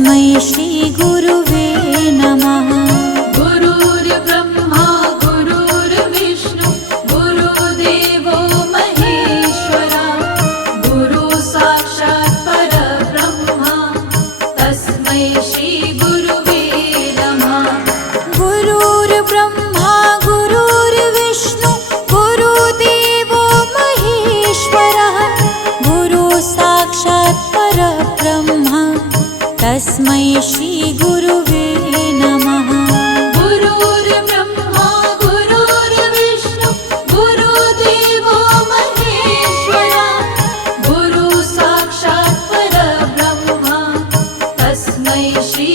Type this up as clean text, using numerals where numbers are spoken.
तस्मै श्रीगुरुवे नमः। गुरुर्ब्रह्मा गुरुर्विष्णु गुरुदेवो महेश्वरा गुरु साक्षात् परब्रह्मा तस्मै श्रीगुरुवे नमः। गुरुर्ब्रह्मा गुरुर्विष्णु गुरुदेवो महेश्वरः गुरु साक्षात् परब्रह्मा तस्मै श्रीगुरुवे नमः। गुरुर्ब्रह्मा गुरुर्विष्णु गुरुदेवो महेश्वरा गुरु साक्षात् परब्रह्मा तस्मै श्री